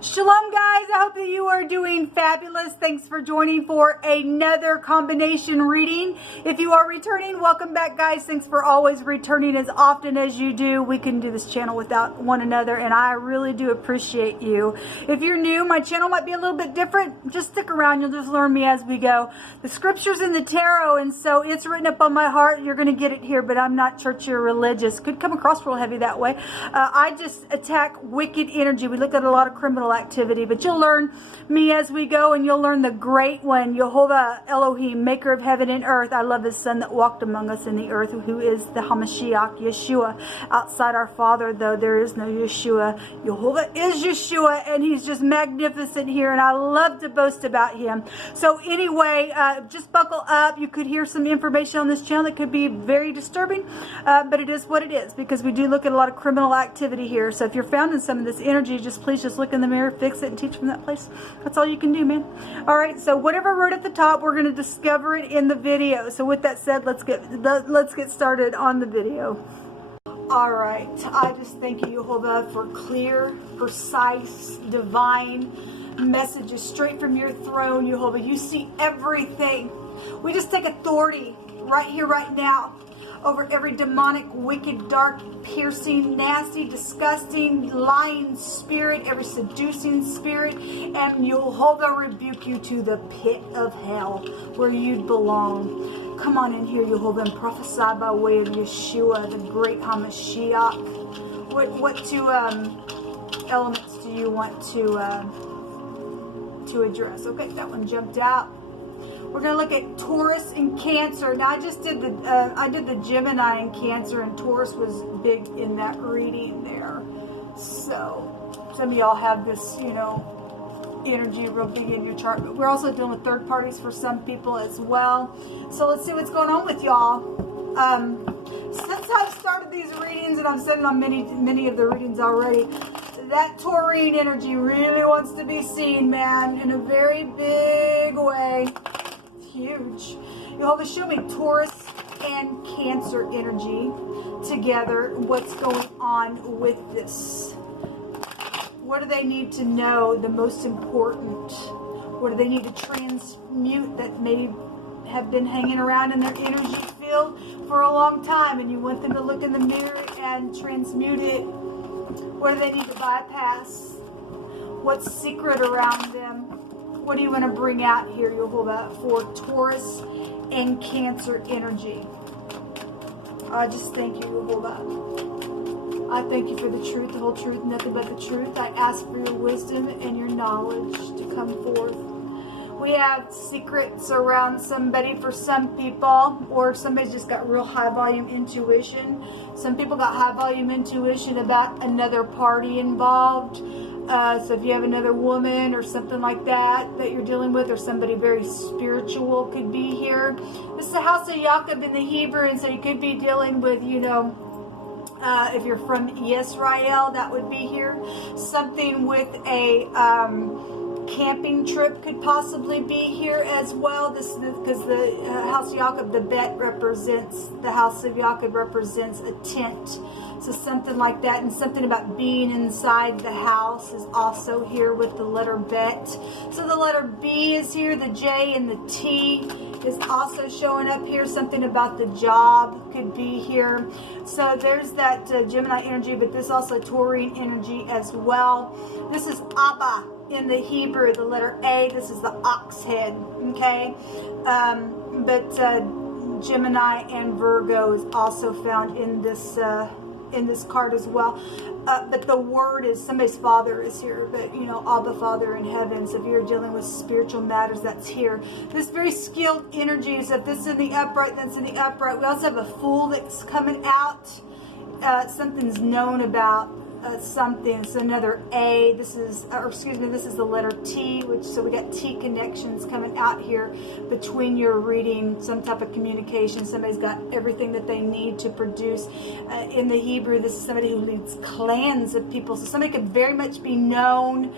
Shalom guys, I hope that you are doing fabulous. Thanks for joining for another combination reading. If you are returning, welcome back guys. Thanks for always returning as often as you do. We couldn't do this channel without one another and I really do appreciate you. If you're new, my channel might be a little bit different. Just stick around, you'll just learn me as we go. The scripture's in the tarot and so it's written up on my heart. You're going to get it here, but I'm not churchy or religious. Could come across real heavy that way. I just attack wicked energy. We look at a lot of criminal activity, but you'll learn me as we go and you'll learn the great one, Jehovah Elohim, maker of heaven and earth. I love his son that walked among us in the earth, who is the HaMashiach, Yeshua. Outside our Father, though, there is no Yeshua. Jehovah is Yeshua and he's just magnificent here and I love to boast about him. So anyway, just buckle up. You could hear some information on this channel that could be very disturbing, but it is what it is because we do look at a lot of criminal activity here. So if you're found in some of this energy, please just look in the mirror, fix it, and teach from that place. That's all you can do, man. All right, so whatever I wrote at the top, we're going to discover it in the video. So with that said, let's get started on the video. All right, I just thank you, Jehovah, for clear, precise, divine messages straight from your throne, Jehovah. You see everything. We just take authority right here, right now, over every demonic, wicked, dark, piercing, nasty, disgusting, lying spirit, every seducing spirit, and Jehovah rebuke you to the pit of hell where you'd belong. Come on in here, Jehovah, and prophesy by way of Yeshua, the great HaMashiach. What two elements do you want to address? Okay, that one jumped out. We're going to look at Taurus and Cancer. Now, I just did the Gemini and Cancer, and Taurus was big in that reading there. So, some of y'all have this, energy real big in your chart. But we're also dealing with third parties for some people as well. So, let's see what's going on with y'all. Since I've started these readings, and I've said it on many of the readings already, that taurine energy really wants to be seen, man, in a very big way. Huge. Jehovah, show me Taurus and Cancer energy together. What's going on with this? What do they need to know? The most important. What do they need to transmute that may have been hanging around in their energy field for a long time, and you want them to look in the mirror and transmute it? What do they need to bypass? What's secret around them? What do you want to bring out here, Jehovah, for Taurus and Cancer energy? I just thank you, Jehovah. I thank you for the truth, the whole truth, nothing but the truth. I ask for your wisdom and your knowledge to come forth. We have secrets around somebody for some people, or somebody's just got real high volume intuition. Some people got high volume intuition about another party involved. So if you have another woman or something like that you're dealing with, or somebody very spiritual could be here. This is the house of Yaakov in the Hebrew, and so you could be dealing with, if you're from Israel, that would be here. Something with a camping trip could possibly be here as well. This is because the house of Yaakov, the bet represents, the house of Yaakov represents a tent. So something like that, and something about being inside the house is also here with the letter bet. So the letter B is here, the J and the T is also showing up here. Something about the job could be here. So there's that Gemini energy, but this also Taurine energy as well. This is Abba in the Hebrew, the letter A. This is the ox head, okay? But Gemini and Virgo is also found in this card as well. But the word is, somebody's father is here, but Abba, Father in heaven. So if you're dealing with spiritual matters, that's here. This very skilled energy. So if this is in the upright, that's in the upright. We also have a fool that's coming out. Something's known about something. So another A. This is the letter T, so we got T connections coming out here between your reading, some type of communication. Somebody's got everything that they need to produce. In the Hebrew, this is somebody who leads clans of people. So somebody could very much be known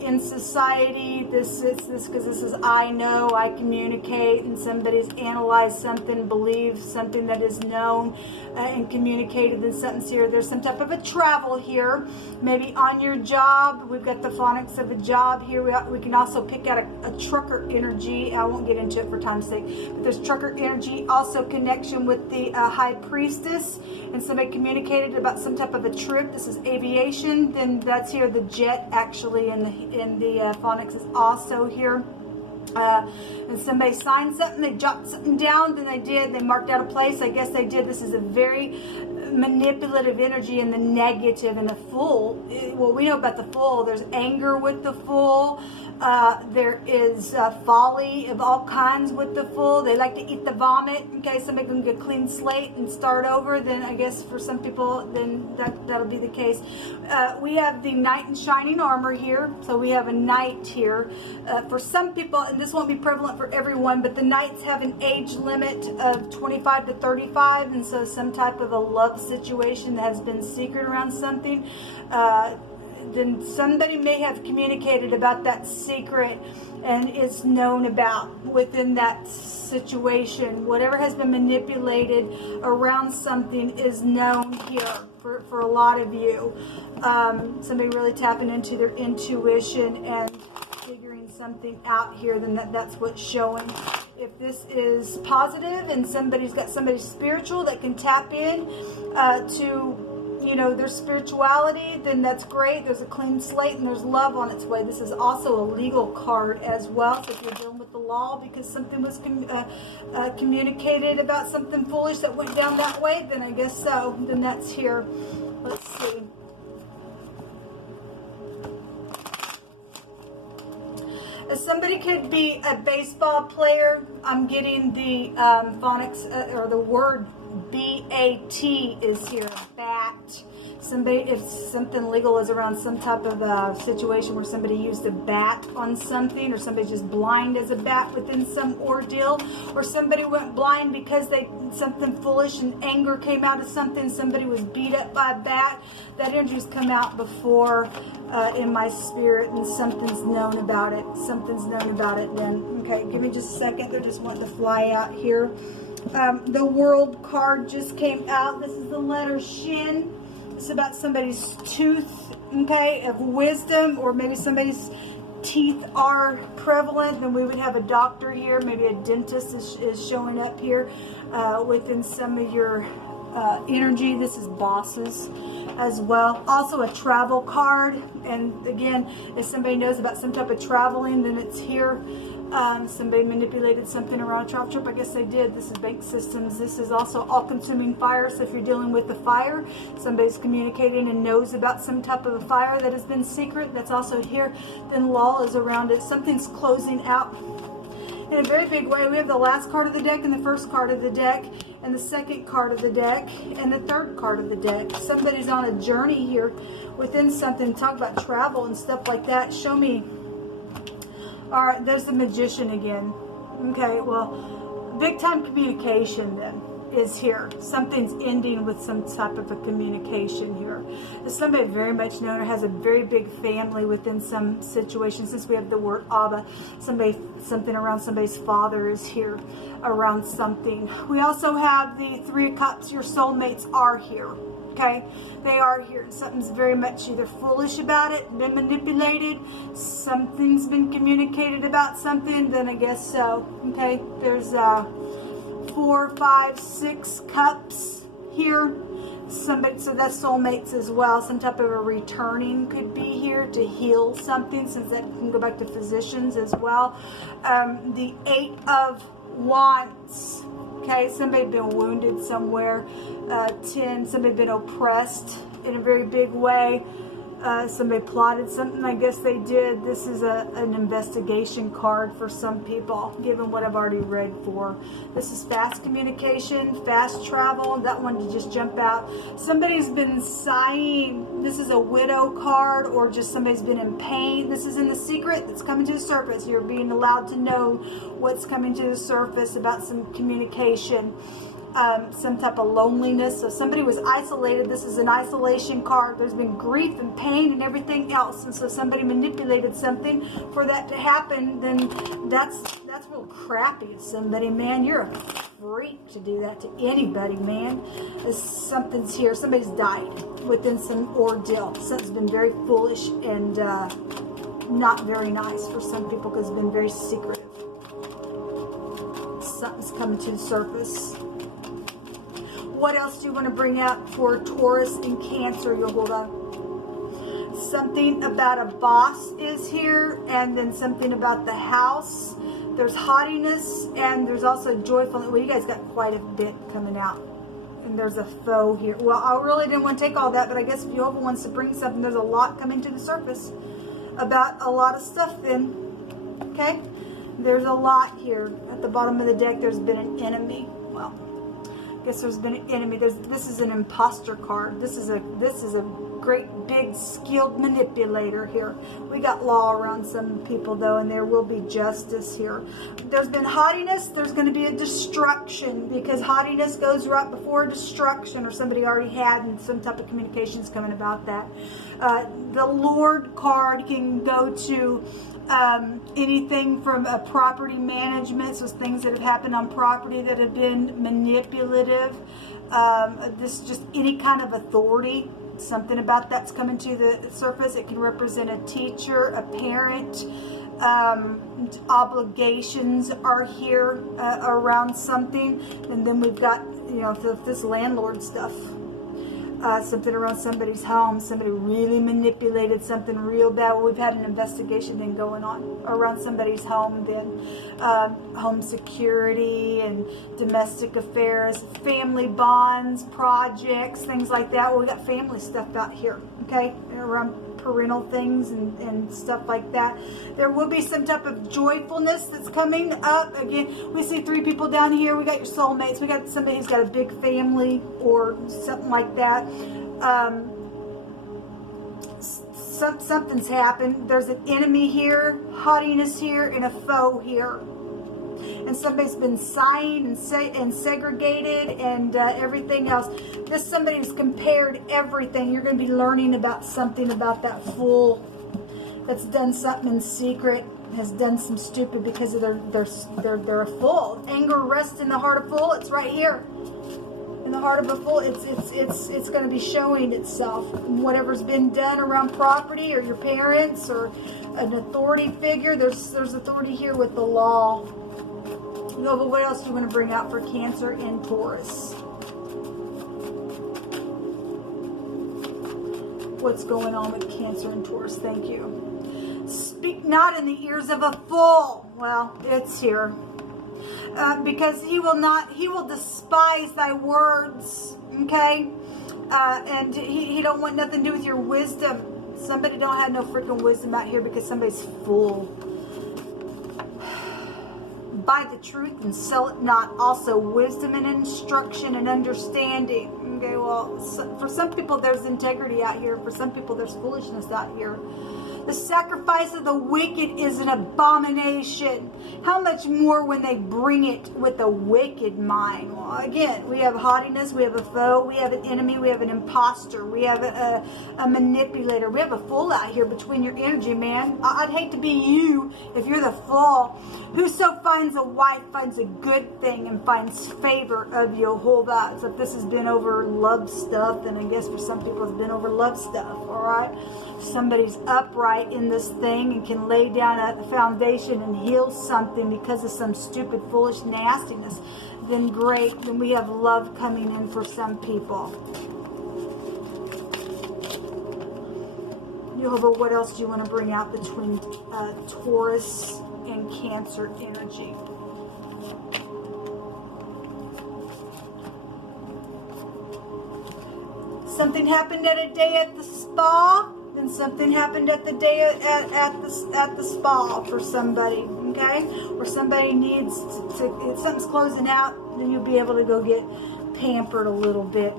in society. This because this is I know, I communicate, and somebody's analyzed something, believed something that is known and communicated, and something's here. There's some type of a travel here, maybe on your job. We've got the phonics of a job here. We can also pick out a trucker energy. I won't get into it for time's sake, but there's trucker energy, also connection with the high priestess, and somebody communicated about some type of a trip. This is aviation. Then that's here, the jet actually in the phonics is also here. And somebody signed something, they jotted something down, then they marked out a place. I guess they did. This is a very manipulative energy in the negative and the Fool. Well, we know about the Fool. There's anger with the Fool. There is folly of all kinds with the Fool. They like to eat the vomit. Okay, somebody can get a clean slate and start over. Then I guess for some people, then that'll be the case. We have the Knight in Shining Armor here. So we have a Knight here. For some people, and this won't be prevalent for everyone, but the Knights have an age limit of 25 to 35, and so some type of a love situation that has been secret around something. Then somebody may have communicated about that secret and it's known about within that situation. Whatever has been manipulated around something is known here for a lot of you. Somebody really tapping into their intuition and figuring something out here, then that's what's showing. If this is positive and somebody's got somebody spiritual that can tap in to their spirituality, then that's great. There's a clean slate and there's love on its way. This is also a legal card as well. So if you're dealing with the law because something was communicated about something foolish that went down that way, then I guess so. Then that's here. Let's see. Somebody could be a baseball player. I'm getting the phonics or the word B-A-T is here, bat. Somebody, if something legal is around some type of situation where somebody used a bat on something, or somebody's just blind as a bat within some ordeal, or somebody went blind because something foolish and anger came out of something, somebody was beat up by a bat. That energy's come out before in my spirit, and something's known about it. Something's known about it then. Okay, give me just a second. They're just wanting to fly out here. The World card just came out. This is the letter Shin. It's about somebody's tooth, okay, of wisdom, or maybe somebody's teeth are prevalent. Then we would have a doctor here. Maybe a dentist is showing up here within some of your energy. This is bosses as well. Also a travel card. And again, if somebody knows about some type of traveling, then it's here. Somebody manipulated something around a travel trip. I guess they did. This is bank systems. This is also all-consuming fire. So if you're dealing with the fire, somebody's communicating and knows about some type of a fire that has been secret. That's also here. Then law is around it. Something's closing out in a very big way. We have the last card of the deck and the first card of the deck and the second card of the deck and the third card of the deck. Somebody's on a journey here within something. Talk about travel and stuff like that. Show me. All right, there's the Magician again. Okay, well, big time communication then is here. Something's ending with some type of a communication here. There's somebody very much known or has a very big family within some situation. Since we have the word Abba, something around somebody's father is here around something. We also have the Three of Cups. Your soulmates are here. Okay, they are here. Something's very much either foolish about it, been manipulated, something's been communicated about something, then I guess so. Okay, there's 4, 5, 6 cups here. Somebody, so that's soulmates as well. Some type of a returning could be here to heal something, since that can go back to physicians as well. The 8 of Wands. Okay, somebody been wounded somewhere. 10, somebody been oppressed in a very big way. Somebody plotted something. I guess they did. This is an investigation card for some people, given what I've already read for. This is fast communication, fast travel. That one to just jump out. Somebody's been sighing. This is a widow card, or just somebody's been in pain. This is in the secret that's coming to the surface. You're being allowed to know what's coming to the surface about some communication. some type of loneliness. So somebody was isolated. This is an isolation card. There's been grief and pain and everything else. And so somebody manipulated something for that to happen. Then that's real crappy of somebody, man. You're a freak to do that to anybody, man. Something's here. Somebody's died within some ordeal. Something's been very foolish and not very nice for some people because it's been very secretive. Something's coming to the surface. What else do you want to bring out for Taurus and Cancer? You'll hold on. Something about a boss is here, and then something about the house. There's haughtiness, and there's also joyfulness. Well, you guys got quite a bit coming out. And there's a foe here. Well, I really didn't want to take all that, but I guess if Jehovah wants to bring something, there's a lot coming to the surface about a lot of stuff then. Okay? There's a lot here. At the bottom of the deck, there's been an enemy. Well, I guess there's been an enemy. This is an imposter card. This is a great big skilled manipulator here. We got law around some people though, and there will be justice here. There's been haughtiness. There's going to be a destruction, because haughtiness goes right before destruction, or somebody already had, and some type of communications coming about that. The Lord card can go to anything from a property management, so things that have happened on property that have been manipulative. This just any kind of authority. Something about that's coming to the surface. It can represent a teacher, a parent. Obligations are here around something, and then we've got, you know, this landlord stuff. Something around somebody's home. Somebody really manipulated something real bad. Well, we've had an investigation then going on around somebody's home. Then home security and domestic affairs, family bonds, projects, things like that. Well, we got family stuff out here, okay, around parental things and stuff like that. There will be some type of joyfulness that's coming up. Again, we see 3 people down here. We got your soulmates. We got somebody who's got a big family or something like that. Something's happened. There's an enemy here, haughtiness here, and a foe here. And somebody's been sighing and segregated and everything else. This somebody's compared everything. You're going to be learning about something about that fool that's done something in secret, has done some stupid because of they're a fool. Anger rests in the heart of fool. It's right here. In the heart of a fool, it's going to be showing itself. And whatever's been done around property or your parents or an authority figure, there's authority here with the law. No, but what else do you want to bring out for Cancer and Taurus? What's going on with Cancer and Taurus? Thank you. Speak not in the ears of a fool. Well, it's here. Because he will despise thy words. Okay? And he don't want nothing to do with your wisdom. Somebody don't have no freaking wisdom out here because somebody's full. Buy the truth and sell it not. Also wisdom and instruction and understanding. Okay, well, for some people there's integrity out here. For some people there's foolishness out here. The sacrifice of the wicked is an abomination. How much more when they bring it with a wicked mind? Well, again, we have haughtiness, we have a foe, we have an enemy, we have an imposter, we have a manipulator. We have a fool out here between your energy, man. I'd hate to be you if you're the fool. Whoso finds a wife finds a good thing and finds favor of Jehovah. So if this has been over love stuff, then I guess for some people it's been over love stuff, all right? Somebody's upright in this thing and can lay down a foundation and heal something because of some stupid, foolish nastiness, then great. Then we have love coming in for some people. Jehovah, what else do you want to bring out between Taurus and Cancer energy? Something happened at a day at the spa. Then something happened at the day at the spa for somebody, okay? Or somebody needs to if something's closing out, then you'll be able to go get pampered a little bit.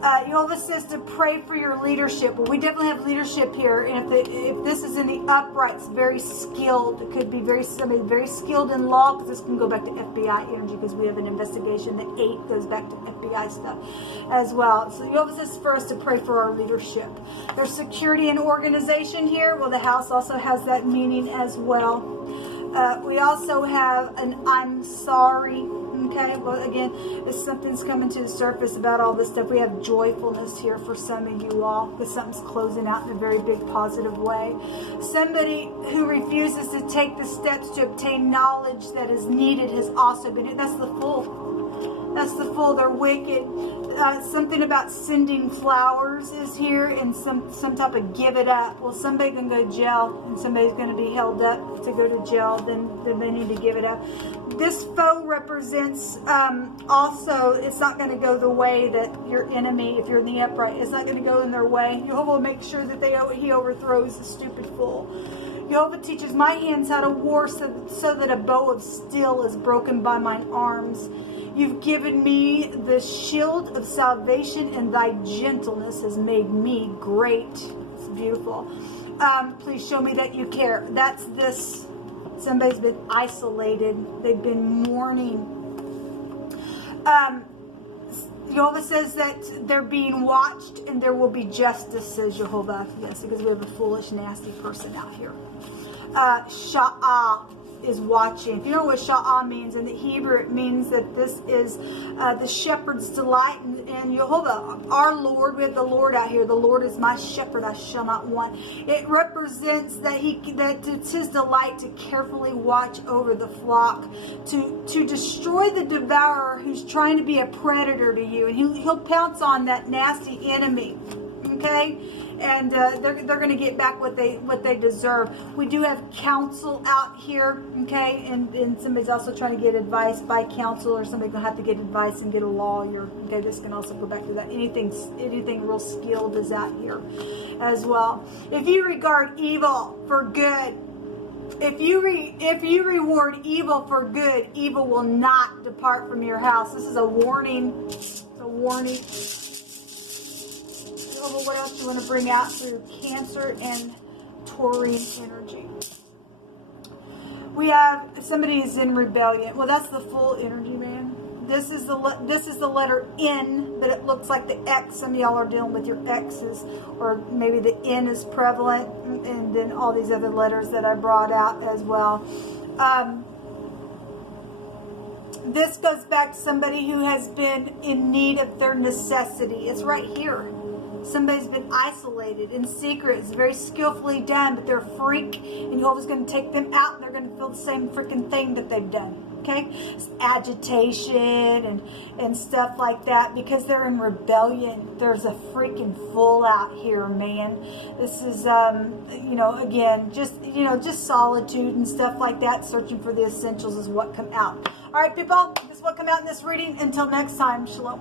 Yehovah says to pray for your leadership. Well, we definitely have leadership here, and if this is in the uprights, very skilled. It could be somebody very skilled in law, because this can go back to FBI energy, because we have an investigation. The 8 goes back to FBI stuff as well. So Yehovah says for us to pray for our leadership. There's security and organization here. Well, the house also has that meaning as well. We also have an I'm sorry. Okay, well, again, if something's coming to the surface about all this stuff, we have joyfulness here for some of you all, because something's closing out in a very big positive way. Somebody who refuses to take the steps to obtain knowledge that is needed has also been, that's the fool. That's the fool. They're wicked. Something about sending flowers is here, and some type of give it up. Well, somebody can go to jail, and somebody's going to be held up to go to jail. Then they need to give it up. This foe represents also, it's not going to go the way that your enemy, if you're in the upright, it's not going to go in their way. Jehovah will make sure that he overthrows the stupid fool. Jehovah teaches my hands how to war so that a bow of steel is broken by mine arms. You've given me the shield of salvation, and thy gentleness has made me great. It's beautiful. Please show me that you care. That's this. Somebody's been isolated. They've been mourning. Jehovah says that they're being watched, and there will be justice, says Jehovah. Yes, because we have a foolish, nasty person out here. ShAhH is watching. If you know what ShAhH means in the Hebrew, it means that this is the shepherd's delight. And Jehovah, our Lord, we have the Lord out here. The Lord is my shepherd, I shall not want. It represents that it's his delight to carefully watch over the flock, to destroy the devourer who's trying to be a predator to you, and he'll pounce on that nasty enemy. Okay, and they're going to get back what they deserve. We do have counsel out here, okay, and somebody's also trying to get advice by counsel, or somebody's going to have to get advice and get a lawyer. Okay, this can also go back to that. Anything real skilled is out here as well. If you regard evil for good, if you reward evil for good, evil will not depart from your house. This is a warning. It's a warning. What else do you want to bring out through Cancer and Taurus energy? We have somebody is in rebellion. Well, that's the full energy, man. This is the letter N, but it looks like the X. Some of y'all are dealing with your X's, or maybe the N is prevalent, and then all these other letters that I brought out as well. This goes back to somebody who has been in need of their necessity. It's right here. Somebody's been isolated in secret. It's very skillfully done, but they're a freak, and Jehovah's going to take them out, and they're going to feel the same freaking thing that they've done. Okay? It's agitation and stuff like that, because they're in rebellion. There's a freaking fool out here, man. This is, again, just solitude and stuff like that. Searching for the essentials is what come out. All right, people, this is what come out in this reading. Until next time, shalom.